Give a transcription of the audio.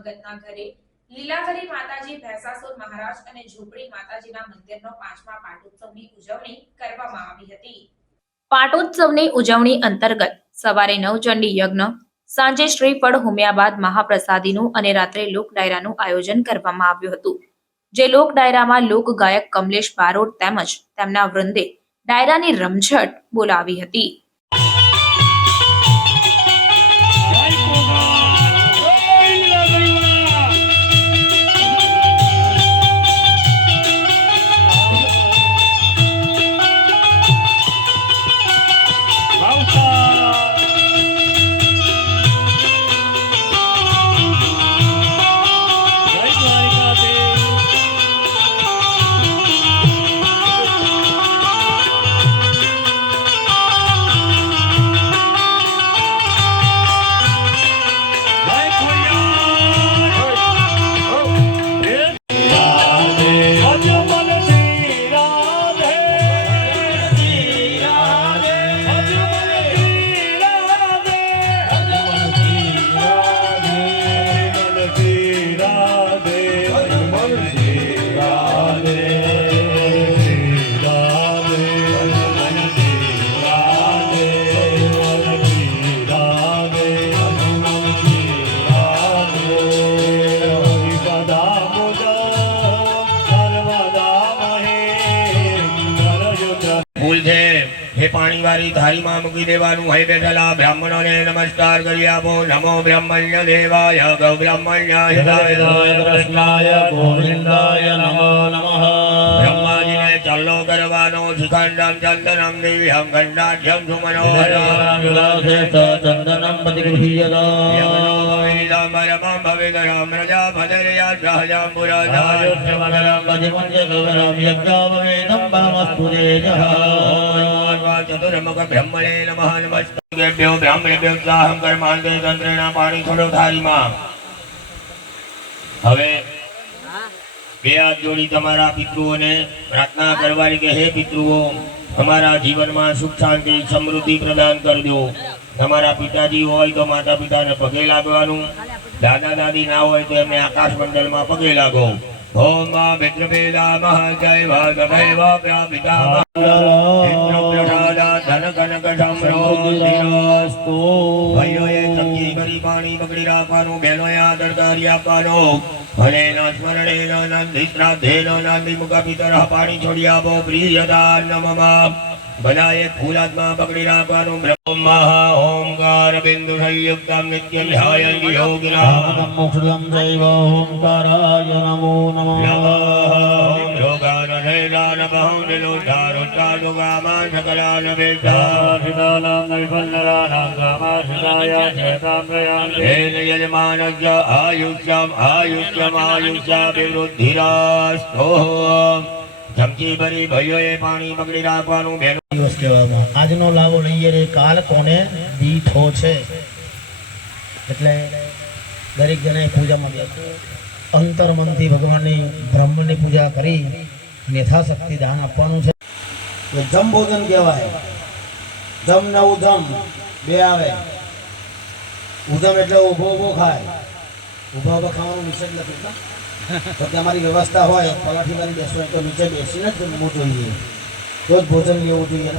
ભગતના ઘરે લીલાધરી માતાજી, ભેંસાસુર મહારાજ અને ઝૂંપડી માતાજીના મંદિરનો 5મા પાટોત્સવની ઉજવણી કરવામાં આવી હતી। પાટોત્સવની ઉજવણી અંતર્ગત સવારે નવચંડી યજ્ઞ, સાંજે શ્રીફળ હોમ્યા બાદ મહાપ્રસાદીનું અને રાત્રે લોક ડાયરાનું આયોજન કરવામાં આવ્યું હતું, જે લોક ડાયરામાં લોકગાયક કમલેશ બારોટ તેમજ તેમના વૃંદે ડાયરાની રમઝટ બોલાવી હતી। फूल है हे पानी वाली थाली में मूकी देवानु है बेठला ब्राह्मणों ने नमस्कार करी आपो। नमो ब्रह्मण्य देवाय गौ ब्रह्मण्य हिताय कृष्णाय गोविंदाय नमो नमः। ब्रह्मा जी ने चलो करवानो शिखंडम चंदनम दिव्यम गंडाढ्यम सुमनोहरम चंदनम प्रतिगृह्यता यमनोपविदाम्बरमं भविकरं प्रजापतिर्या सहजं पुरजायुष्यमकरं पतिपुण्यगौरवं यज्ञोपवेदं परमस्तु तेजः। चतुर्मुख ब्रह्मणे नमः। नमस्तेभ्यो ब्राह्मणेभ्यो साहं कर्मांते तंत्रेण पाणी छोड़ो थाली में। हवे બે હાથ જોડી તમારા પિતૃઓને પ્રાર્થના કરવાની કે હે પિતૃઓ, તમારા જીવનમાં સુખ શાંતિ સમૃદ્ધિ પ્રદાન કરજો। તમારા પિતાજી હોય તો માતા પિતાને પગે લાગવાનું, દાદા દાદી ના હોય તો એમને આકાશ મંડળમાં પગે લાગો। ओम मा विद्रवेदामः जय भागवैव प्रापितामः इंद्रप्रसादा धन कनक समृद्धिरस्तु। भाईओए चक्की करी पाणी पकड़ी राखवानुं, बहनोए आदर કરી આપવાનો। હરેના સ્મરણેન નંદી શ્રાદ્ધેન નંદી મુખ પિતરઃ પાણી છોડી આપો। પ્રિયદાન નમઃ બધાએ ફૂલાત્મા પકડી રાખવાનું। બ્રહ્મ ઓમકાર બિંદુ સંયુક્તમ નિત્યમ ધ્યાયન્તિ યોગિના મોક્ષદમ જૈવ ઓમકારાય નમો નમઃ। ઓમ યોગાન શૈલાન બહુનિલોધારુદ્ધારુગામા સકલાન વેદાહિતાનામ નૈવલ્લરાનામ ગામાશિલાય શેતામ્રયાન હેન યજમાનસ્ય આયુષ્યમ આયુષ્યમ આયુષ્યાભિવૃદ્ધિરાસ્તો। ધમકી ભરી ભાઈઓએ પાણી પકડી રાખવાનું। દિવસ કહેવામાં આજનો લાવો લઈએ રે કાલ કોને દીઠો છે, એટલે દરેક જણે પૂજામાં બેસો, અંતરમનથી ભગવાનની બ્રહ્મની પૂજા કરી યથાશક્તિ દાન આપવાનું છે। જમ ભોજન કહેવાય। જમ ને ઉજમ બે આવે। ઉજમ એટલે ઊભો ઊભો ખાય, ઊભા ઊભા ખાવાનું નિષેધ નથી ને, તો તમારી વ્યવસ્થા હોય પલાઠી વાળી બેસવા તો નીચે બેસીને જ જમવું જોઈએ, તો જ ભોજન લેવું જોઈએ।